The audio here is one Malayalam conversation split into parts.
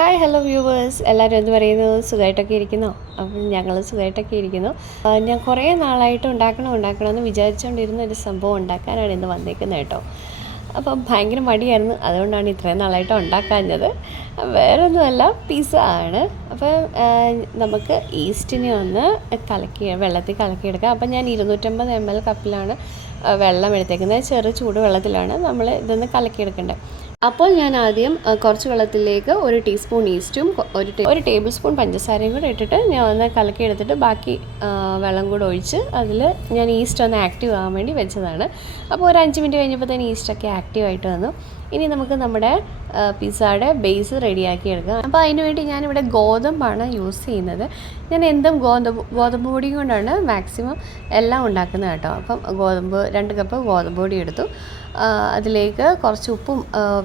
ഹായ് ഹലോ വ്യൂവേഴ്സ്, എല്ലാവരും എന്ത് പറയുന്നു? സുഖമായിട്ടൊക്കെ ഇരിക്കുന്നോ? അപ്പം ഞങ്ങൾ സുഖമായിട്ടൊക്കെ ഇരിക്കുന്നു. ഞാൻ കുറേ നാളായിട്ട് ഉണ്ടാക്കണമെന്ന് വിചാരിച്ചുകൊണ്ടിരുന്ന ഒരു സംഭവം ഉണ്ടാക്കാനാണ് ഇന്ന് വന്നേക്കുന്നത് കേട്ടോ. അപ്പം ഭയങ്കര മടിയായിരുന്നു, അതുകൊണ്ടാണ് ഇത്രയും നാളായിട്ട് ഉണ്ടാക്കാഞ്ഞത്. വേറൊന്നുമല്ല, പിസ്സ ആണ്. അപ്പം നമുക്ക് ഈസ്റ്റിനെ ഒന്ന് വെള്ളത്തിൽ കലക്കിയെടുക്കാം. അപ്പം ഞാൻ 250 ml കപ്പിലാണ് വെള്ളം എടുത്തേക്കുന്നത്. ചെറു ചൂട് വെള്ളത്തിലാണ് നമ്മൾ ഇതൊന്ന് കലക്കിയെടുക്കേണ്ടത്. അപ്പോൾ ഞാൻ ആദ്യം കുറച്ച് വെള്ളത്തിലേക്ക് 1 ടീസ്പൂൺ ഈസ്റ്റും ഒരു ടേബിൾ സ്പൂൺ പഞ്ചസാരയും കൂടെ ഇട്ടിട്ട് ഞാൻ ഒന്ന് കലക്കി എടുത്തിട്ട് ബാക്കി വെള്ളം കൂടെ ഒഴിച്ച് അതിൽ ഞാൻ ഈസ്റ്റ് ഒന്ന് ആക്റ്റീവ് ആകാൻ വേണ്ടി വെച്ചതാണ്. അപ്പോൾ ഒരു 5 മിനിറ്റ് കഴിഞ്ഞപ്പോൾ തന്നെ ഈസ്റ്റൊക്കെ ആക്റ്റീവായിട്ട് വന്നു. ഇനി നമുക്ക് നമ്മുടെ പിസ്സയുടെ ബേസ് റെഡിയാക്കി എടുക്കാം. അപ്പോൾ അതിന് വേണ്ടി ഞാനിവിടെ ഗോതമ്പാണ് യൂസ് ചെയ്യുന്നത്. ഞാൻ എന്തും ഗോതമ്പ് പൊടി കൊണ്ടാണ് മാക്സിമം എല്ലാം ഉണ്ടാക്കുന്നത് കേട്ടോ. അപ്പം 2 കപ്പ് ഗോതമ്പ് പൊടി എടുത്തു. അതിലേക്ക് കുറച്ച് ഉപ്പും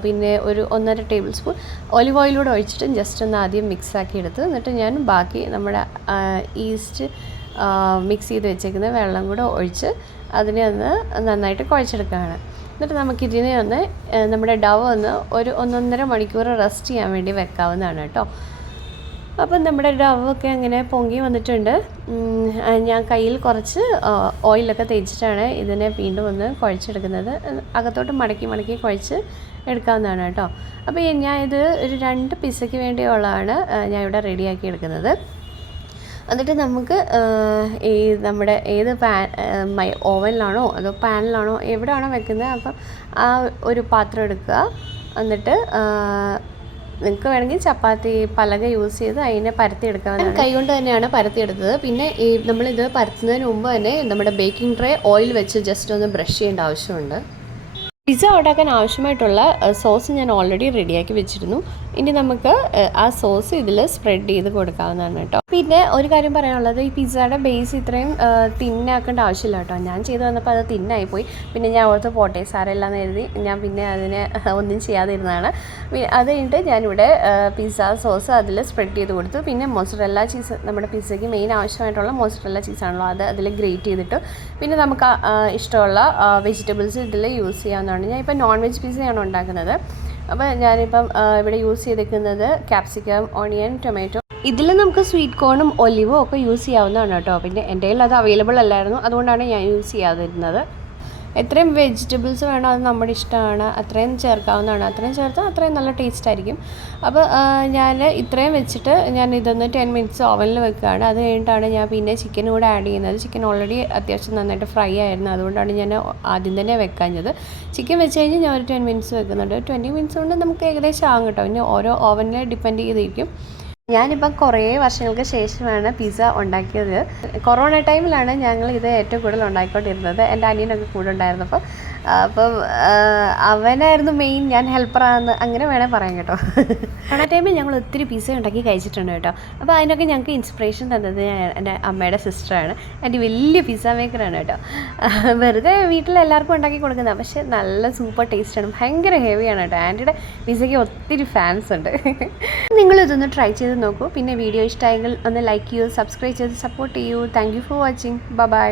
പിന്നെ ഒരു 1.5 ടേബിൾ സ്പൂൺ ഒലിവ് ഓയിലൂടെ ഒഴിച്ചിട്ട് ജസ്റ്റ് ഒന്ന് ആദ്യം മിക്സാക്കി എടുത്ത് എന്നിട്ട് ഞാൻ ബാക്കി നമ്മുടെ ഈസ്റ്റ് മിക്സ് ചെയ്ത് വെച്ചേക്കുന്ന വെള്ളം കൂടെ ഒഴിച്ച് അതിനെ ഒന്ന് നന്നായിട്ട് കുഴച്ചെടുക്കുകയാണ്. എന്നിട്ട് നമുക്കിതിനെ ഒന്ന് നമ്മുടെ ഡവ് ഒന്ന് ഒരു 1.5 മണിക്കൂർ റെസ്റ്റ് ചെയ്യാൻ വേണ്ടി വെക്കാവുന്നതാണ് കേട്ടോ. അപ്പം നമ്മുടെ ഡവൊക്കെ അങ്ങനെ പൊങ്ങി വന്നിട്ടുണ്ട്. ഞാൻ കയ്യിൽ കുറച്ച് ഓയിലൊക്കെ തേച്ചിട്ടാണ് ഇതിനെ വീണ്ടും ഒന്ന് കുഴച്ചെടുക്കുന്നത്. അകത്തോട്ട് മടക്കി കുഴച്ച് എടുക്കാവുന്നതാണ് കേട്ടോ. അപ്പോൾ ഞാൻ ഇത് ഒരു 2 പിസ്സയ്ക്ക് വേണ്ടിയുള്ളതാണ് ഞാൻ ഇവിടെ റെഡിയാക്കി എടുക്കുന്നത്. എന്നിട്ട് നമുക്ക് ഈ നമ്മുടെ ഏത് ഓവനിലാണോ അതോ പാനിലാണോ എവിടെയാണോ വെക്കുന്നത് അപ്പം ആ ഒരു പാത്രം എടുക്കുക. എന്നിട്ട് നിങ്ങൾക്ക് വേണമെങ്കിൽ ചപ്പാത്തി പലക യൂസ് ചെയ്ത് അതിനെ പരത്തിയെടുക്കാവുന്നതാണ്. കൈകൊണ്ട് തന്നെയാണ് പരത്തിയെടുത്തത്. പിന്നെ നമ്മളിത് പരത്തുന്നതിന് മുമ്പ് തന്നെ നമ്മുടെ ബേക്കിംഗ് ട്രേ ഓയിൽ വെച്ച് ജസ്റ്റ് ഒന്ന് ബ്രഷ് ചെയ്യേണ്ട ആവശ്യമുണ്ട്. പിസ്സ ഉണ്ടാക്കാൻ ആവശ്യമായിട്ടുള്ള സോസ് ഞാൻ ഓൾറെഡി റെഡിയാക്കി വെച്ചിരുന്നു. ഇനി നമുക്ക് ആ സോസ് ഇതിൽ സ്പ്രെഡ് ചെയ്ത് കൊടുക്കാവുന്നതാണ് കേട്ടോ. പിന്നെ ഒരു കാര്യം പറയാനുള്ളത്, ഈ പിസ്സയുടെ ബേസ് ഇത്രയും തിന്നാക്കേണ്ട ആവശ്യമില്ല കേട്ടോ. ഞാൻ ചെയ്ത് വന്നപ്പോൾ അത് തിന്നായിപ്പോയി. പിന്നെ ഞാൻ ഓർത്ത് പോട്ടെ സാരമില്ലാന്ന് എഴുതി ഞാൻ പിന്നെ അതിനെ ഒന്നും ചെയ്യാതിരുന്നതാണ്. അത് കഴിഞ്ഞിട്ട് ഞാനിവിടെ പിസ്സ സോസ് അതിൽ സ്പ്രെഡ് ചെയ്ത് കൊടുത്തു. പിന്നെ മൊസറല്ല ചീസ്, നമ്മുടെ പിസ്സയ്ക്ക് മെയിൻ ആവശ്യമായിട്ടുള്ള മൊസറല്ല ചീസാണല്ലോ, അത് അതിൽ ഗ്രേറ്റ് ചെയ്തിട്ട് പിന്നെ നമുക്ക് ഇഷ്ടമുള്ള വെജിറ്റബിൾസ് ഇതിൽ യൂസ് ചെയ്യാവുന്നതാണ്. ഞാനിപ്പോൾ നോൺ വെജ് പിസ്സയാണ് ഉണ്ടാക്കുന്നത്. അപ്പോൾ ഞാനിപ്പം ഇവിടെ യൂസ് ചെയ്തിരിക്കുന്നത് ക്യാപ്സിക്കം, ഓണിയൻ, ടൊമാറ്റോ. ഇതിൽ നമുക്ക് സ്വീറ്റ് കോണും ഒലിവും ഒക്കെ യൂസ് ചെയ്യാവുന്നതാണ് കേട്ടോ. പിന്നെ എൻ്റെ കയ്യിൽ അത് അവൈലബിൾ അല്ലായിരുന്നു, അതുകൊണ്ടാണ് ഞാൻ യൂസ് ചെയ്യാതിരുന്നത്. എത്രയും വെജിറ്റബിൾസ് വേണോ അത് നമ്മുടെ ഇഷ്ടമാണ്, അത്രയും ചേർക്കാവുന്നതാണ്. അത്രയും ചേർത്താൽ അത്രയും നല്ല ടേസ്റ്റ് ആയിരിക്കും. അപ്പോൾ ഞാൻ ഇത്രയും വെച്ചിട്ട് ഞാൻ ഇതൊന്ന് 10 മിനിറ്റ്സ് ഓവനിൽ വെക്കുകയാണ്. അത് കഴിഞ്ഞിട്ടാണ് ഞാൻ പിന്നെ ചിക്കൻ കൂടെ ആഡ് ചെയ്യുന്നത്. ചിക്കൻ ഓൾറെഡി അത്യാവശ്യം നന്നായിട്ട് ഫ്രൈ ആയിരുന്നു, അതുകൊണ്ടാണ് ഞാൻ ആദ്യം തന്നെ വെക്കാഞ്ഞത്. ചിക്കൻ വെച്ച് കഴിഞ്ഞ് ഞാൻ ഒരു 10 മിനിറ്റ്സ് വെക്കുന്നുണ്ട്. 20 മിനിറ്റ്സ് കൊണ്ട് നമുക്ക് ഏകദേശം ആകും കേട്ടോ. പിന്നെ ഓരോ ഓവനിനെ ഡിപ്പെൻഡ് ചെയ്തിരിക്കും. ഞാനിപ്പം കുറേ വർഷങ്ങൾക്ക് ശേഷമാണ് പിസ്സ ഉണ്ടാക്കിയത്. കൊറോണ ടൈമിലാണ് ഞങ്ങൾ ഇത് ഏറ്റവും കൂടുതൽ ഉണ്ടാക്കിക്കൊണ്ടിരുന്നത്. എൻ്റെ അനിയനൊക്കെ കൂടെ ഉണ്ടായിരുന്നപ്പോൾ അപ്പം അവനായിരുന്നു മെയിൻ, ഞാൻ ഹെൽപ്പറാണെന്ന് അങ്ങനെ വേണേൽ പറയാം കേട്ടോ. കൊറോണ ടൈമിൽ ഞങ്ങൾ ഒത്തിരി പിസ്സ ഉണ്ടാക്കി കഴിച്ചിട്ടുണ്ട് കേട്ടോ. അപ്പോൾ അതിനൊക്കെ ഞങ്ങൾക്ക് ഇൻസ്പിറേഷൻ തന്നത് എൻ്റെ അമ്മയുടെ സിസ്റ്ററാണ്. എൻ്റെ വലിയ പിസ്സ മേക്കറാണ് കേട്ടോ. വെറുതെ വീട്ടിലെല്ലാവർക്കും ഉണ്ടാക്കി കൊടുക്കുന്നത്, പക്ഷേ നല്ല സൂപ്പർ ടേസ്റ്റാണ്, ഭയങ്കര ഹെവിയാണ് കേട്ടോ. ആൻറ്റിയുടെ പിസ്സയ്ക്ക് ഒത്തിരി ഫാൻസ് ഉണ്ട്. നിങ്ങളിതൊന്ന് ട്രൈ ചെയ്ത് നോക്കൂ. പിന്നെ വീഡിയോ ഇഷ്ടമായെങ്കിൽ ഒന്ന് ലൈക്ക് ചെയ്യൂ, സബ്സ്ക്രൈബ് ചെയ്ത് സപ്പോർട്ട് ചെയ്യൂ. Thank you for watching. By.